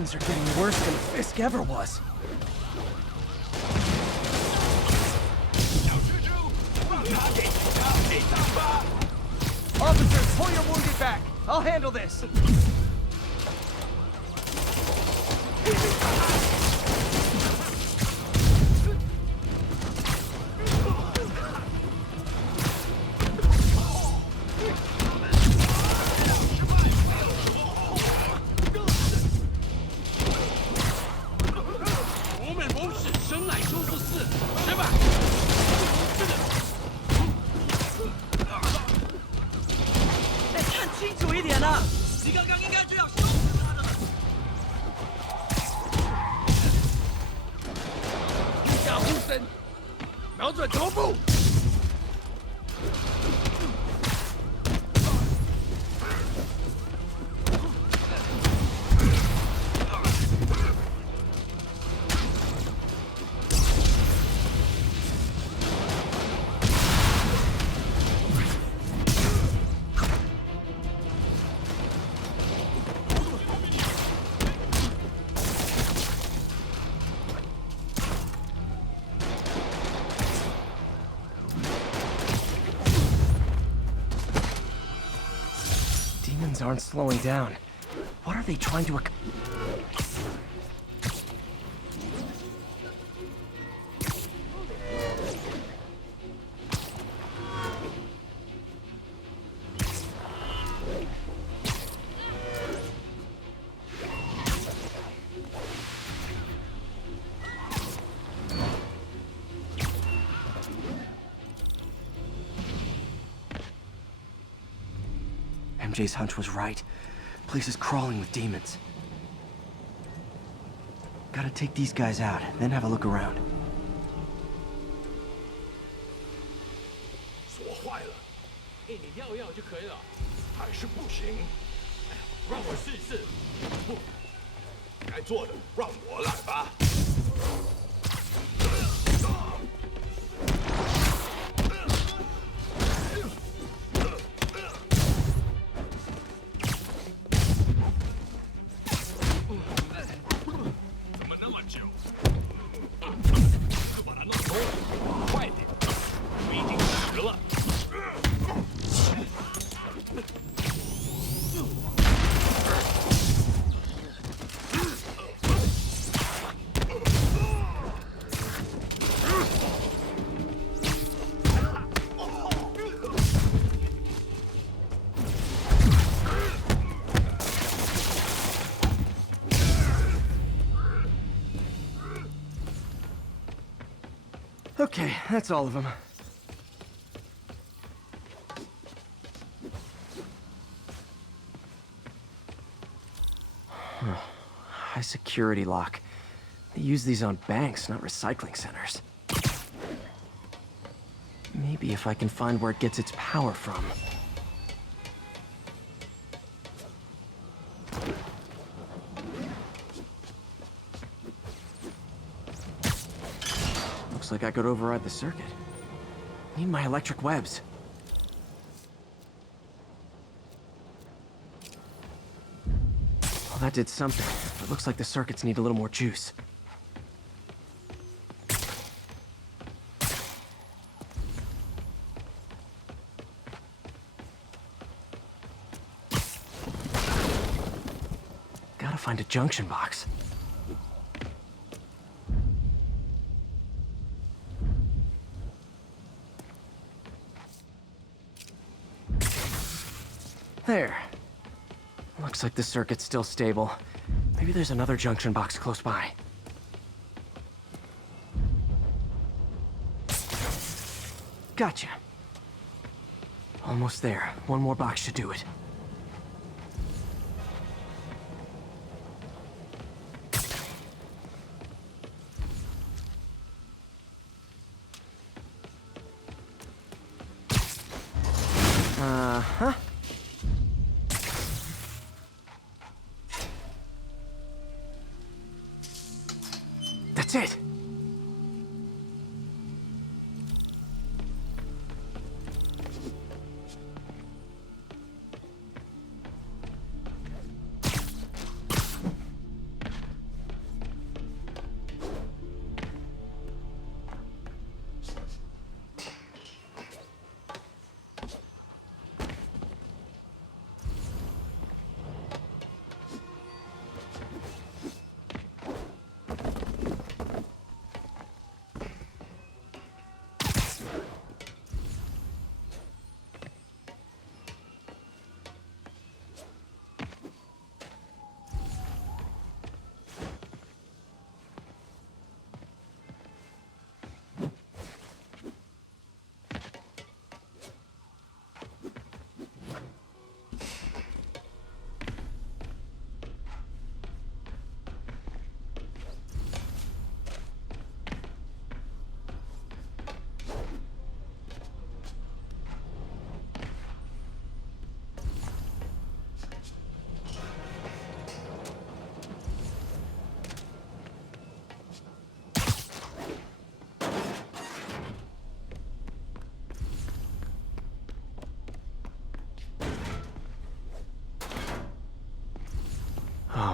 demons are getting worse than Fisk ever was. Officers, pull your wounded back. I'll handle this. 瞄准头部。Demons aren't slowing down. What are they trying to MJ's hunch was right. Place is crawling with demons. Gotta take these guys out, then have a look around. 锁坏了，你要要就可以了。还是不行。让我试一试。不，该做的让我来吧。 Okay, that's all of them. High security lock. They use these on banks, not recycling centers. Maybe if I can find where it gets its power from. Looks like I could override the circuit. Need my electric webs. Well, that did something. It looks like the circuits need a little more juice. Gotta find a junction box. There. Looks like the circuit's still stable. Maybe there's another junction box close by. Gotcha. Almost there. One more box should do it. Uh-huh. That's it!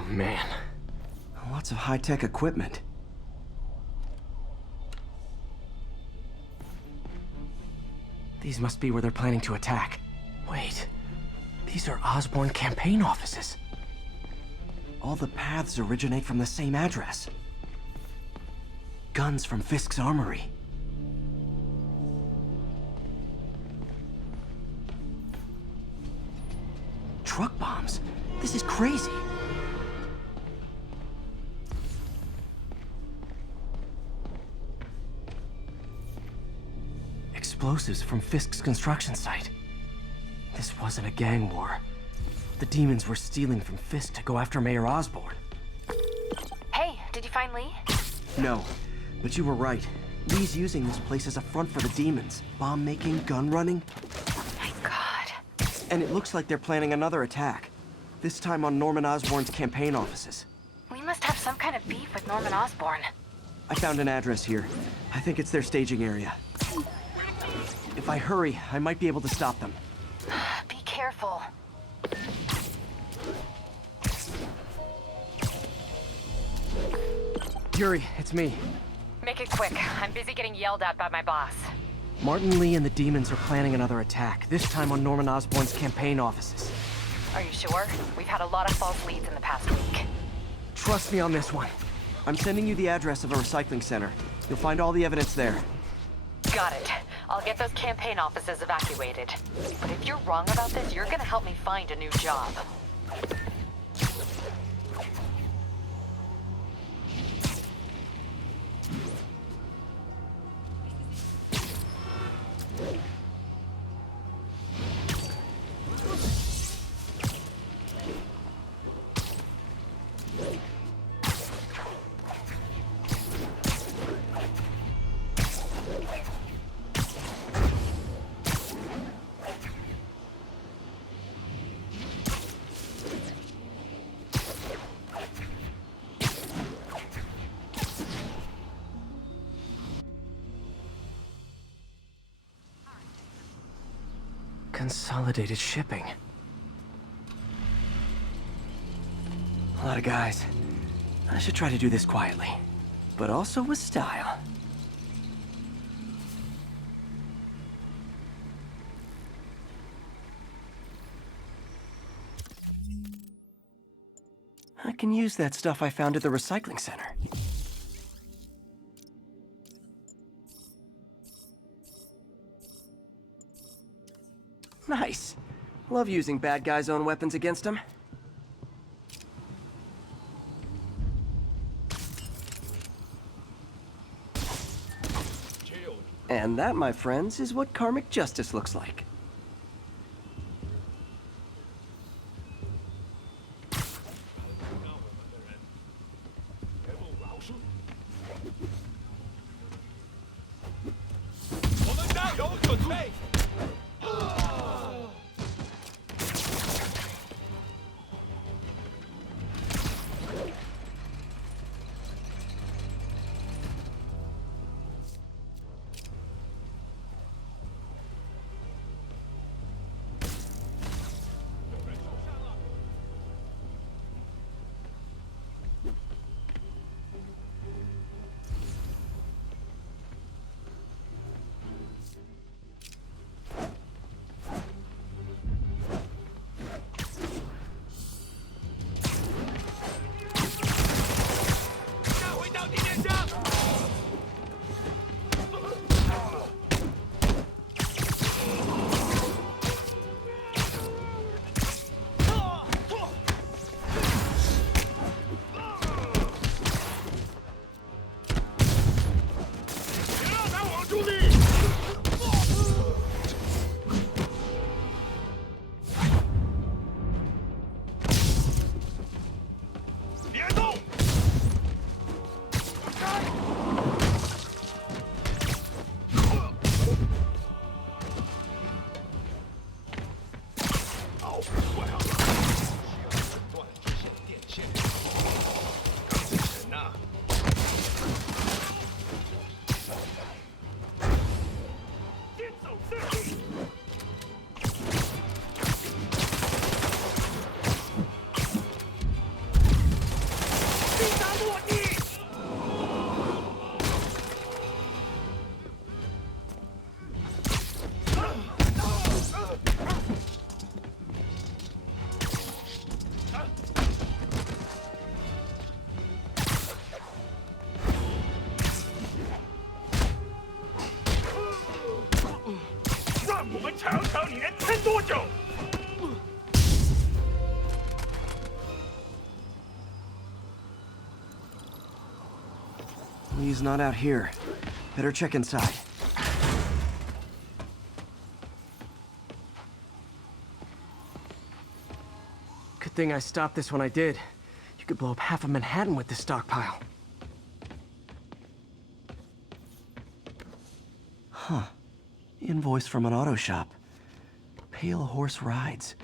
man. Lots of high-tech equipment. These must be where they're planning to attack. Wait, these are Osborn campaign offices. All the paths originate from the same address. Guns from Fisk's armory. Truck bombs? This is crazy. Explosives from Fisk's construction site. This wasn't a gang war. The demons were stealing from Fisk to go after Mayor Osborn. Hey, did you find Lee? No, but you were right. Lee's using this place as a front for the demons. Bomb making, gun running. My God. And it looks like they're planning another attack. This time on Norman Osborn's campaign offices. We must have some kind of beef with Norman Osborn. I found an address here. I think it's their staging area. If I hurry, I might be able to stop them. Be careful. Yuri, it's me. Make it quick. I'm busy getting yelled at by my boss. Martin Lee and the demons are planning another attack, this time on Norman Osborn's campaign offices. Are you sure? We've had a lot of false leads in the past week. Trust me on this one. I'm sending you the address of a recycling center. You'll find all the evidence there. Got it. I'll get those campaign offices evacuated. But if you're wrong about this, you're gonna help me find a new job. Consolidated shipping. A lot of guys. I should try to do this quietly, but also with style. I can use that stuff I found at the recycling center. Nice. Love using bad guys' own weapons against them. And that, my friends, is what karmic justice looks like. 救！ He's not out here. Better check inside. Good thing I stopped this when I did. You could blow up half of Manhattan with this stockpile. Invoice from an auto shop. Pale Horse Rides.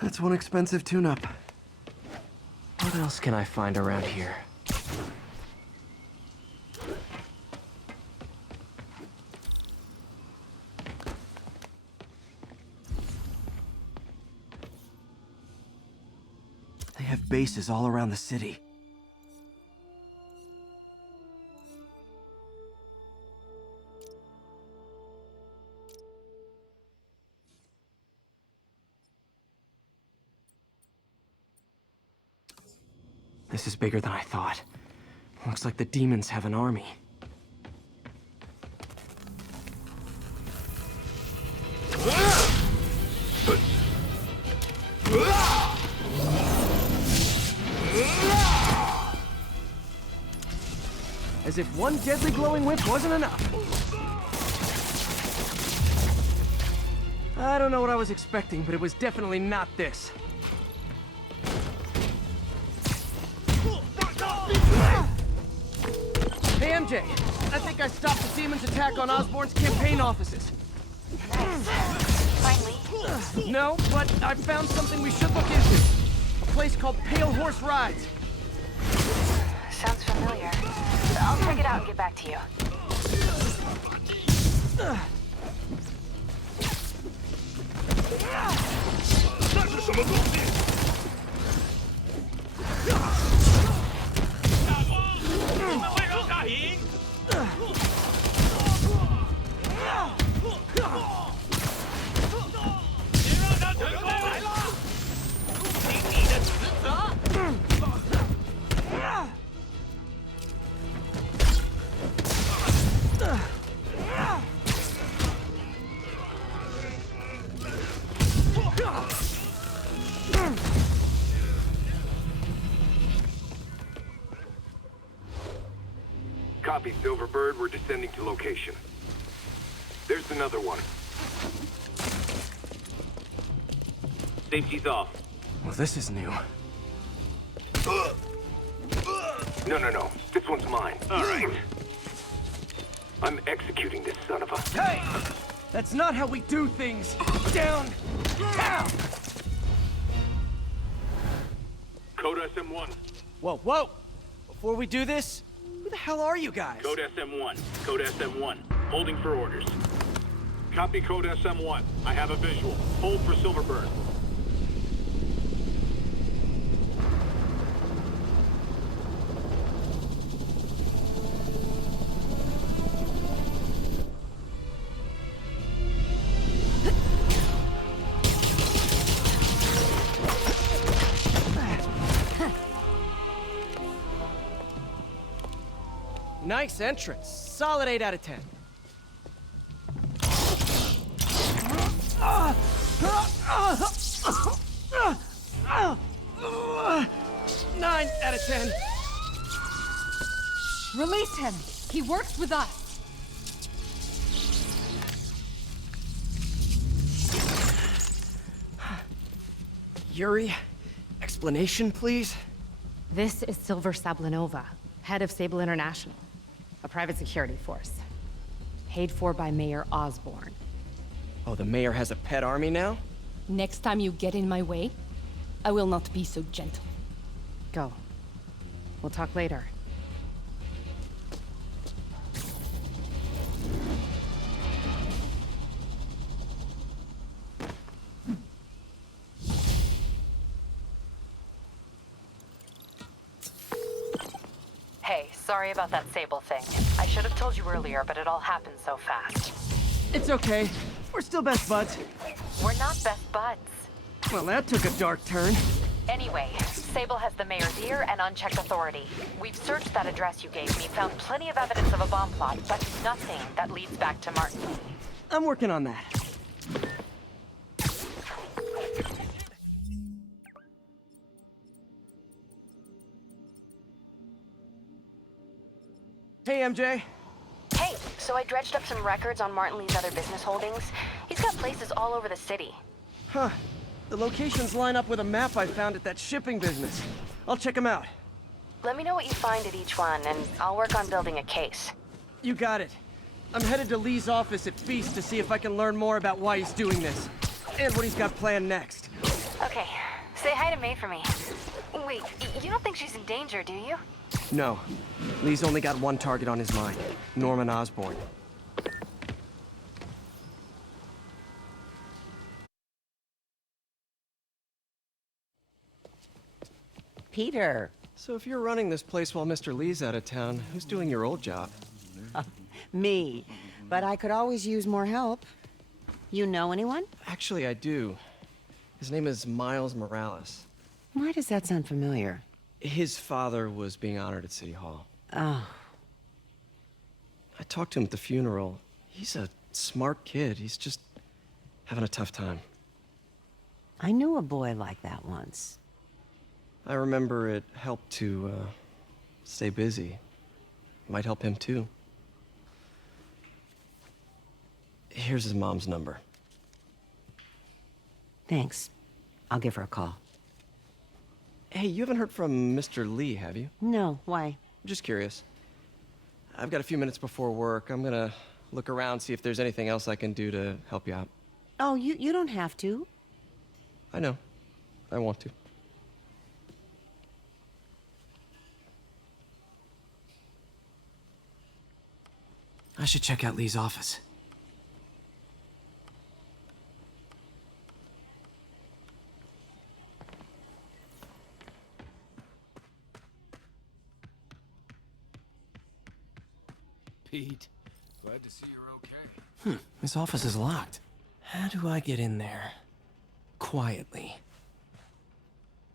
That's one expensive tune-up. What else can I find around here? They have bases all around the city. This is bigger than I thought. Looks like the demons have an army. As if one deadly glowing whip wasn't enough. I don't know what I was expecting, but it was definitely not this. Hey, MJ. I think I stopped the demon's attack on Osborn's campaign offices. Finally. No, but I found something we should look into. A place called Pale Horse Rides. Sounds familiar. I'll check it out and get back to you. 那是什么东西？大风，你们会让他赢？别让他成功！来了，尽你的职责。Copy, Silverbird. We're descending to location. There's another one. Safety's off. Well, this is new. No. This one's mine. All right. I'm executing this son of a... Hey! That's not how we do things! Down! Down! Code SM1. Whoa! Before we do this, who the hell are you guys? Code SM1. Code SM1. Holding for orders. Copy Code SM1. I have a visual. Hold for Silverbird. Nice entrance. Solid 8 out of 10. 9 out of 10. Release him. He works with us. Yuri, explanation, please? This is Silver Sablinova, head of Sable International, a private security force. Paid for by Mayor Osborn. Oh, the mayor has a pet army now? Next time you get in my way, I will not be so gentle. Go. We'll talk later. Hey, sorry about that Sable thing. I should have told you earlier, but it all happened so fast. It's okay. We're still best buds. We're not best buds. Well, that took a dark turn. Anyway, Sable has the mayor's ear and unchecked authority. We've searched that address you gave me, found plenty of evidence of a bomb plot, but nothing that leads back to Martin. I'm working on that. Hey, MJ. Hey, so I dredged up some records on Martin Lee's other business holdings. He's got places all over the city. Huh. The locations line up with a map I found at that shipping business. I'll check them out. Let me know what you find at each one, and I'll work on building a case. You got it. I'm headed to Lee's office at Feast to see if I can learn more about why he's doing this. And what he's got planned next. Okay, say hi to May for me. Wait, you don't think she's in danger, do you? No. Lee's only got one target on his mind. Norman Osborn. Peter. So if you're running this place while Mr. Lee's out of town, who's doing your old job? Me. But I could always use more help. You know anyone? Actually, I do. His name is Miles Morales. Why does that sound familiar? His father was being honored at City Hall. Oh. I talked to him at the funeral. He's a smart kid. He's just having a tough time. I knew a boy like that once. I remember it helped to stay busy. Might help him too. Here's his mom's number. Thanks. I'll give her a call. Hey, you haven't heard from Mr. Lee, have you? No, why? Just curious. I've got a few minutes before work. I'm gonna look around, see if there's anything else I can do to help you out. Oh, you don't have to. I know. I want to. I should check out Lee's office. Pete, glad to see you're okay. His office is locked. How do I get in there? Quietly.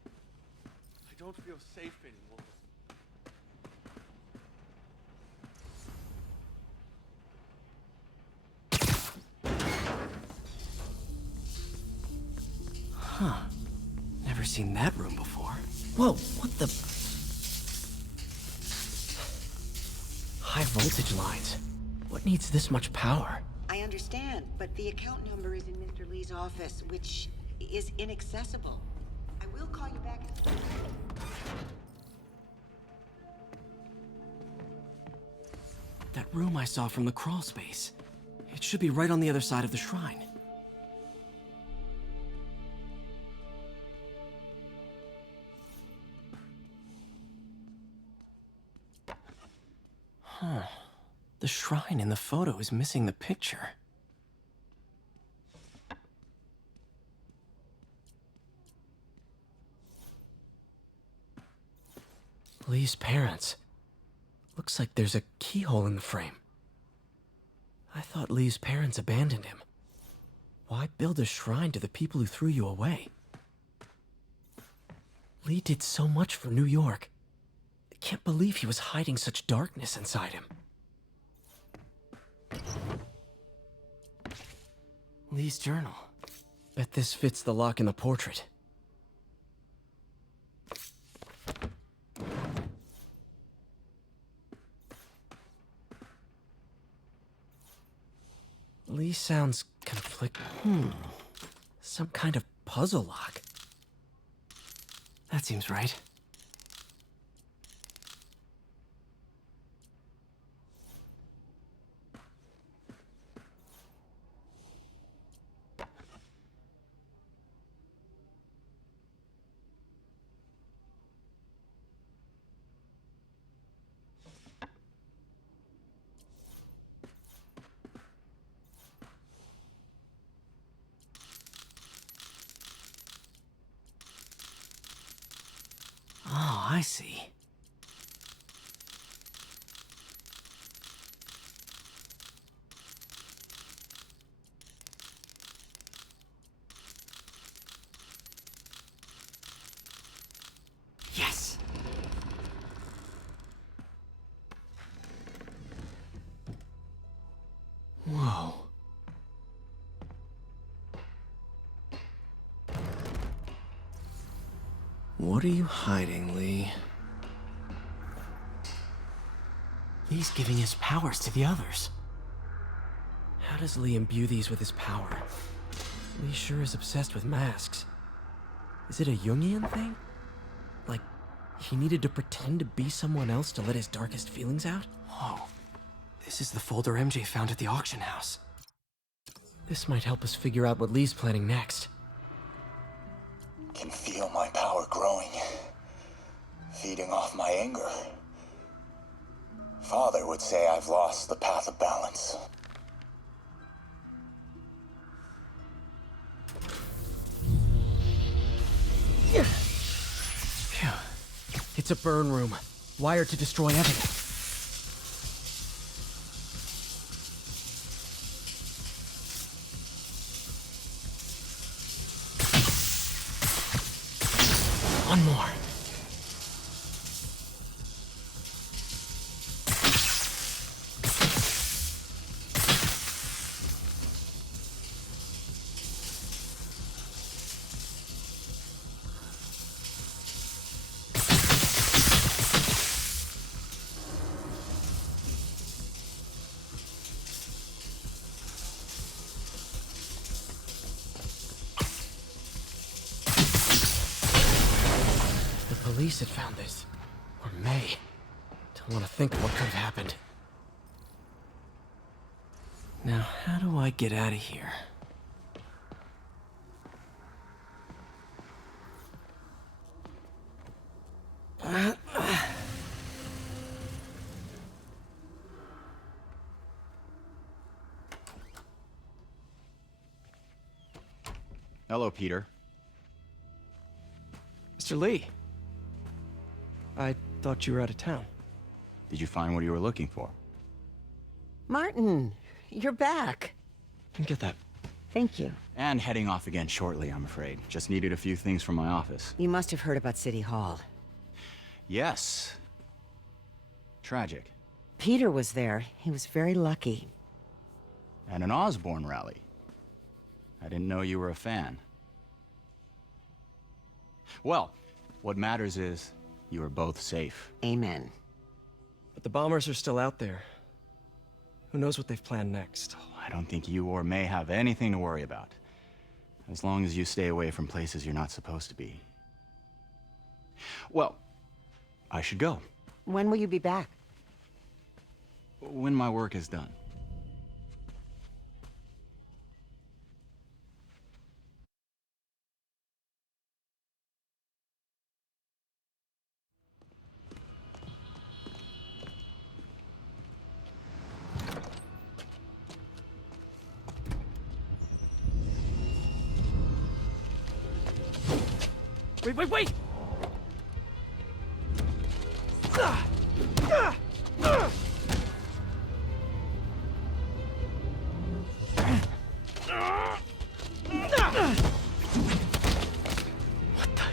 I don't feel safe anymore. Never seen that room before. Whoa, what the? High voltage lines. What needs this much power? I understand, but the account number is in Mr. Lee's office, which is inaccessible. I will call you back. That room I saw from the crawl space. It should be right on the other side of the shrine. Huh. The shrine in the photo is missing the picture. Lee's parents. Looks like there's a keyhole in the frame. I thought Lee's parents abandoned him. Why build a shrine to the people who threw you away? Lee did so much for New York. I can't believe he was hiding such darkness inside him. Lee's journal. Bet this fits the lock in the portrait. Lee sounds conflicted. Some kind of puzzle lock. That seems right. Oh, I see. Yes! Whoa. What are you hiding, Lee? Lee's giving his powers to the others. How does Lee imbue these with his power? Lee sure is obsessed with masks. Is it a Jungian thing? Like, he needed to pretend to be someone else to let his darkest feelings out? Whoa. This is the folder MJ found at the auction house. This might help us figure out what Lee's planning next. Can feel my power growing, feeding off my anger. Father would say I've lost the path of balance. Phew. It's a burn room, wired to destroy evidence. One more. Police had found this. Or May. Don't want to think of what could have happened. Now, how do I get out of here? Hello, Peter. Mr. Lee. I thought you were out of town. Did you find what you were looking for? Martin, you're back. Get that. Thank you. And heading off again shortly, I'm afraid. Just needed a few things from my office. You must have heard about City Hall. Yes. Tragic. Peter was there. He was very lucky. And an Osborn rally. I didn't know you were a fan. Well, what matters is you are both safe. Amen. But the bombers are still out there. Who knows what they've planned next? I don't think you or May have anything to worry about. As long as you stay away from places you're not supposed to be. Well, I should go. When will you be back? When my work is done. Wait! What the?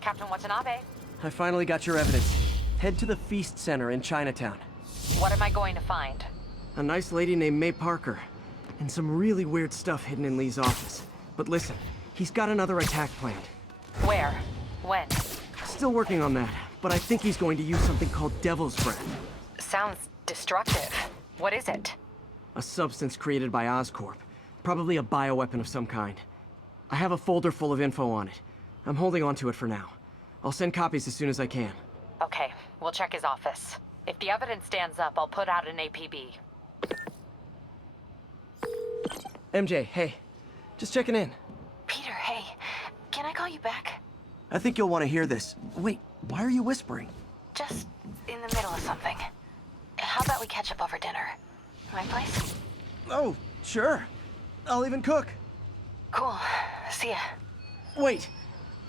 Captain Watanabe, I finally got your evidence. Head to the Feast Center in Chinatown. what am I going to find? A nice lady named May Parker. And some really weird stuff hidden in Lee's office. But listen, he's got another attack planned. Where? When? Still working on that, but I think he's going to use something called Devil's Breath. Sounds destructive. What is it? A substance created by Oscorp. Probably a bioweapon of some kind. I have a folder full of info on it. I'm holding on to it for now. I'll send copies as soon as I can. Okay, we'll check his office. If the evidence stands up, I'll put out an APB. MJ, hey. Just checking in. Peter, hey. Can I call you back? I think you'll want to hear this. Wait, why are you whispering? Just in the middle of something. How about we catch up over dinner? My place? Oh, sure. I'll even cook. Cool. See ya. Wait,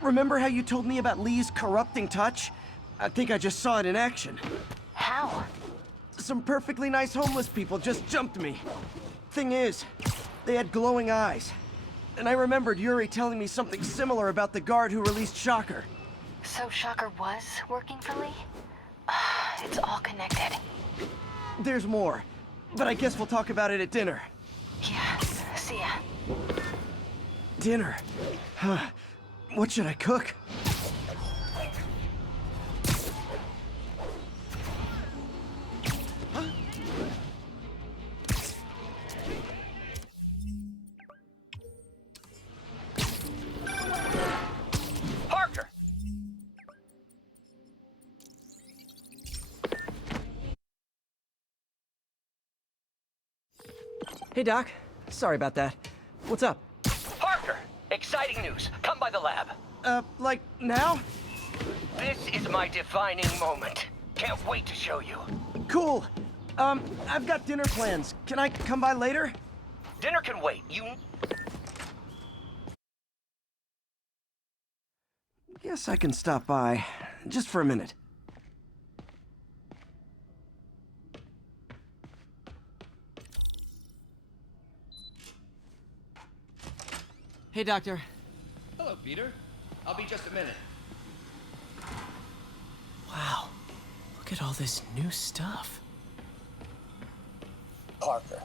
remember how you told me about Lee's corrupting touch? I think I just saw it in action. How? Some perfectly nice homeless people just jumped me. Thing is, they had glowing eyes. and I remembered Yuri telling me something similar about the guard who released Shocker. So Shocker was working for Lee? It's all connected. There's more, but I guess we'll talk about it at dinner. Yeah, see ya. Dinner? What should I cook? Parker! Hey, Doc. Sorry about that. What's up? Parker! Exciting news. Come by the lab. Like now? This is my defining moment. Can't wait to show you. Cool. I've got dinner plans. Can I come by later? Dinner can wait. Guess I can stop by. Just for a minute. Hey, Doctor. Hello, Peter. I'll be just a minute. Wow. Look at all this new stuff. Parker,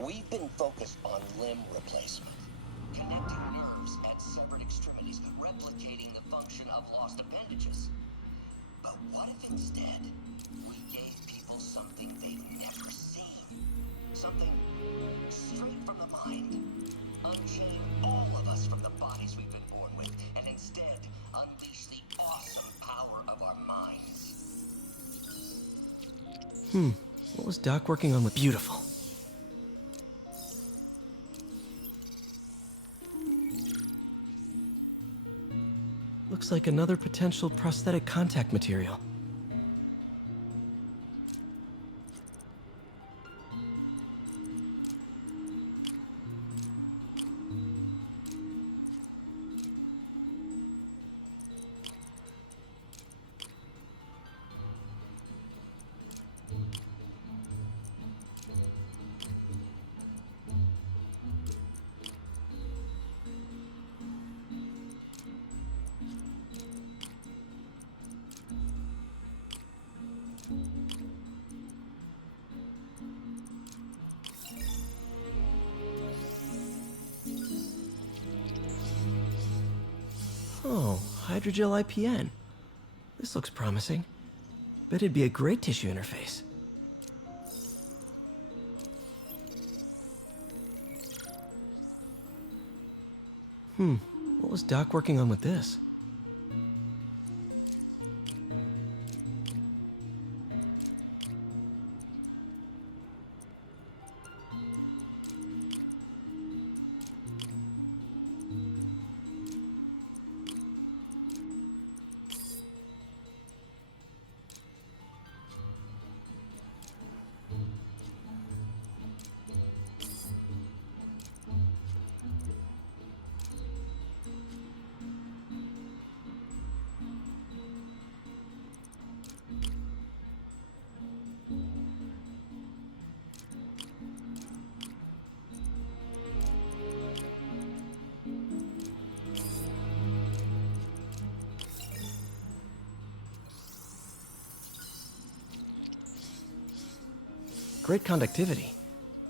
we've been focused on limb replacement. Connecting nerves at severed extremities, replicating the function of lost appendages. But what if instead, we gave people something they've never seen? Something straight from the mind. Unchain all of us from the bodies we've been born with, and instead unleash the awesome power of our minds. What was Doc working on with Beautiful? Looks like another potential prosthetic contact material. Oh, hydrogel IPN. This looks promising. Bet it'd be a great tissue interface. What was Doc working on with this? Great conductivity.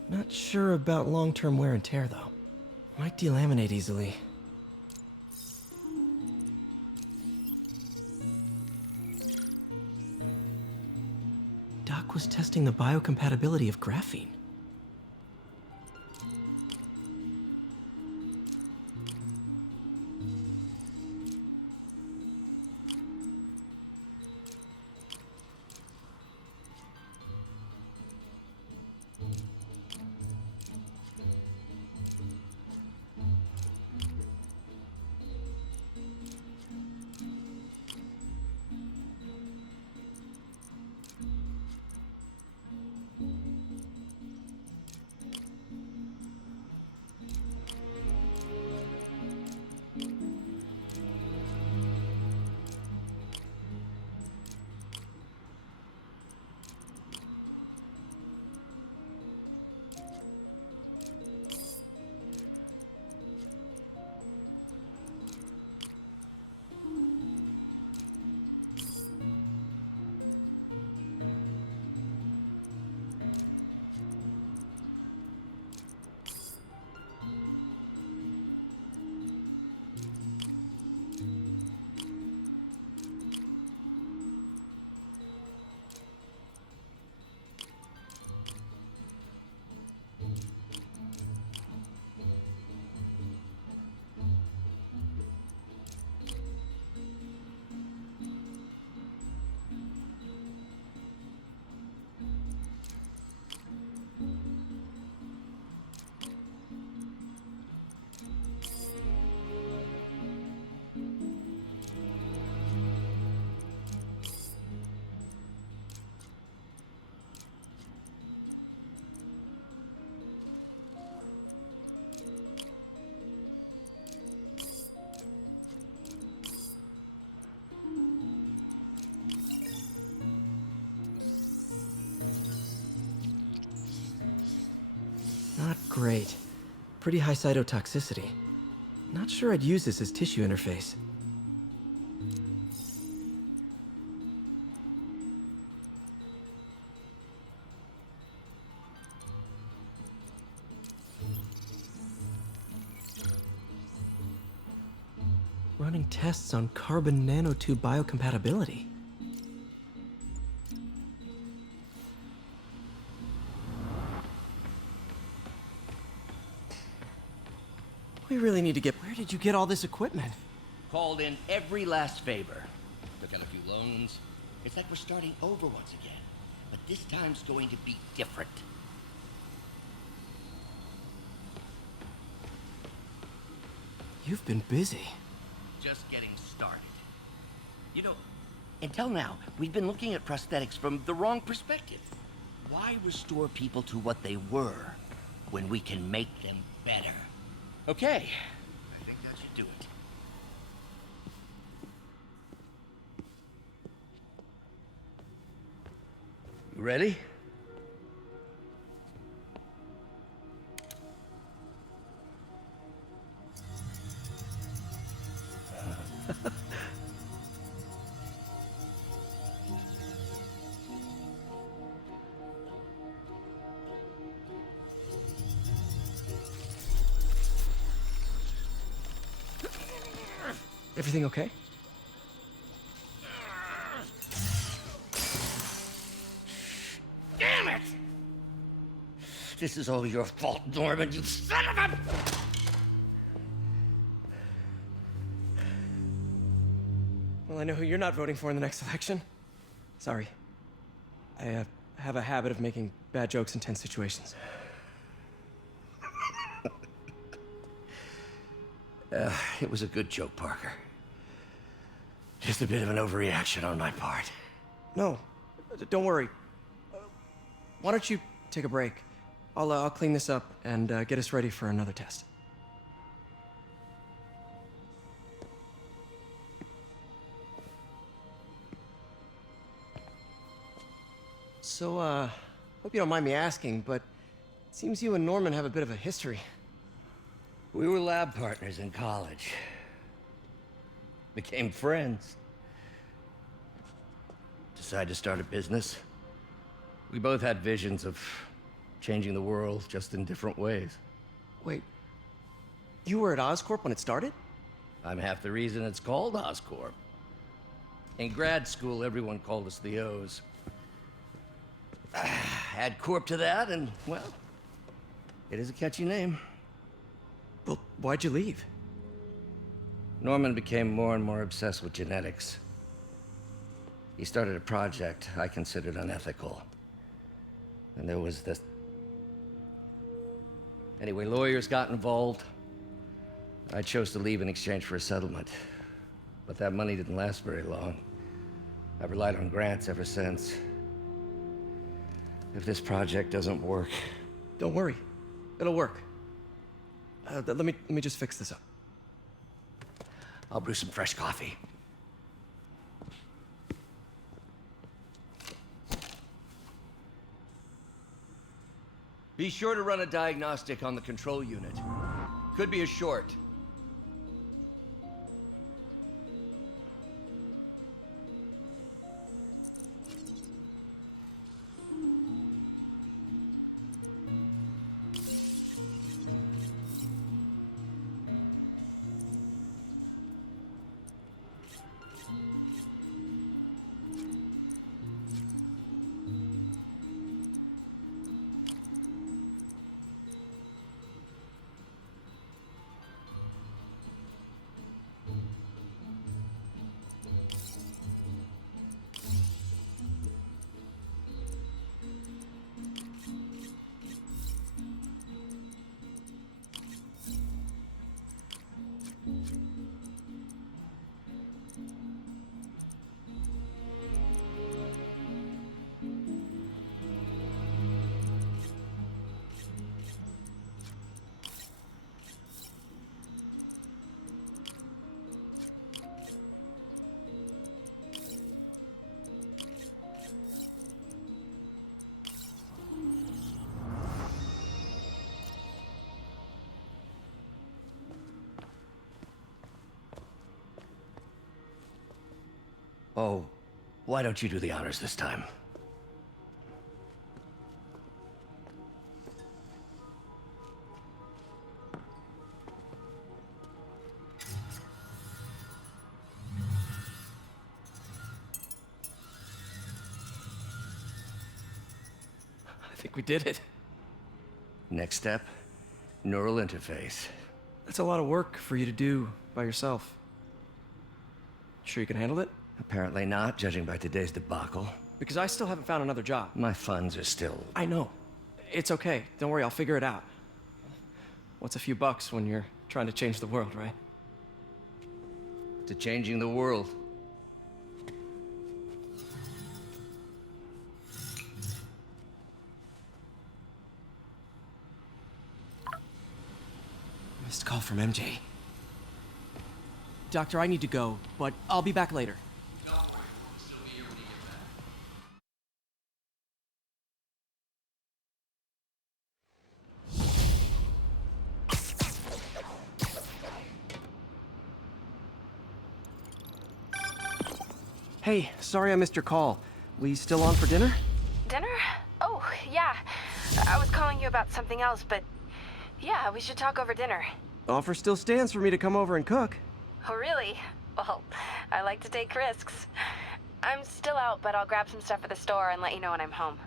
Not sure about long-term wear and tear, though. Might delaminate easily. Doc was testing the biocompatibility of graphene. Great. Pretty high cytotoxicity. Not sure I'd use this as tissue interface. Running tests on carbon nanotube biocompatibility. We really need to get... Where did you get all this equipment? Called in every last favor. Took out a few loans. It's like we're starting over once again. But this time's going to be different. You've been busy. Just getting started. You know, until now, we've been looking at prosthetics from the wrong perspective. Why restore people to what they were when we can make them better? Okay, I think that should do it. You ready? Everything okay? Damn it! This is all your fault, Norman, you son of a... Well, I know who you're not voting for in the next election. Sorry. I have a habit of making bad jokes in tense situations. It was a good joke, Parker. Just a bit of an overreaction on my part. No, don't worry. Why don't you take a break? I'll clean this up and get us ready for another test. So, hope you don't mind me asking, but it seems you and Norman have a bit of a history. We were lab partners in college. Became friends. Decided to start a business. We both had visions of changing the world, just in different ways. Wait, you were at Oscorp when it started? I'm half the reason it's called Oscorp. In grad school, everyone called us the O's. Add Corp to that, and, well, it is a catchy name. Well, why'd you leave? Norman became more and more obsessed with genetics. He started a project I considered unethical. And there was this... Anyway, lawyers got involved. I chose to leave in exchange for a settlement. But that money didn't last very long. I've relied on grants ever since. If this project doesn't work... Don't worry. It'll work. Let me just fix this up. I'll brew some fresh coffee. Be sure to run a diagnostic on the control unit. Could be a short. Oh, why don't you do the honors this time? I think we did it. Next step, neural interface. That's a lot of work for you to do by yourself. Sure you can handle it? Apparently not, judging by today's debacle. Because I still haven't found another job. My funds are still... I know. It's okay. Don't worry, I'll figure it out. What's a few bucks when you're trying to change the world, right? to changing the world. Missed call from MJ. Doctor, I need to go, but I'll be back later. Hey, sorry I missed your call. We still on for dinner? Dinner? Oh, yeah. I was calling you about something else, but yeah, we should talk over dinner. Offer still stands for me to come over and cook. Oh, really? Well, I like to take risks. I'm still out, but I'll grab some stuff at the store and let you know when I'm home.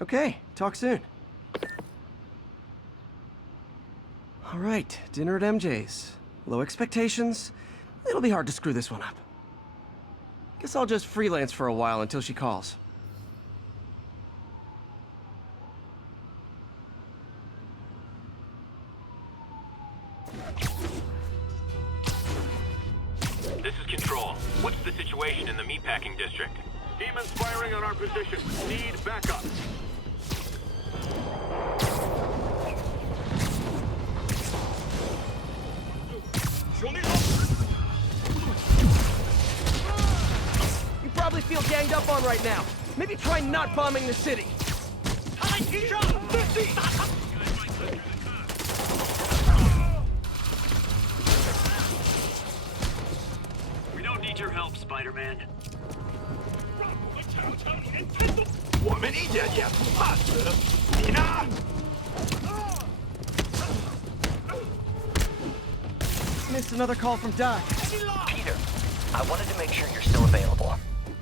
Okay, talk soon. All right, dinner at MJ's. Low expectations. It'll be hard to screw this one up. Guess I'll just freelance for a while until she calls. This is Control. What's the situation in the meatpacking district? Demons firing on our position. Need backup. You probably feel ganged up on right now. Maybe try not bombing the city. We don't need your help, Spider-Man. 我们一点也不怕死，你呢？ Missed another call from Doc. Peter, I wanted to make sure you're still available.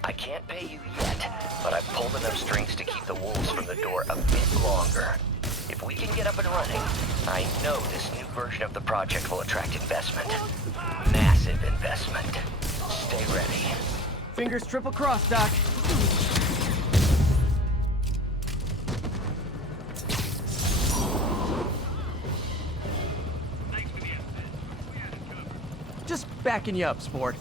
I can't pay you yet, but I've pulled enough strings to keep the wolves from the door a bit longer. If we can get up and running, I know this new version of the project will attract investment. Massive investment. Stay ready. Fingers triple crossed, Doc. Just backing you up, sport.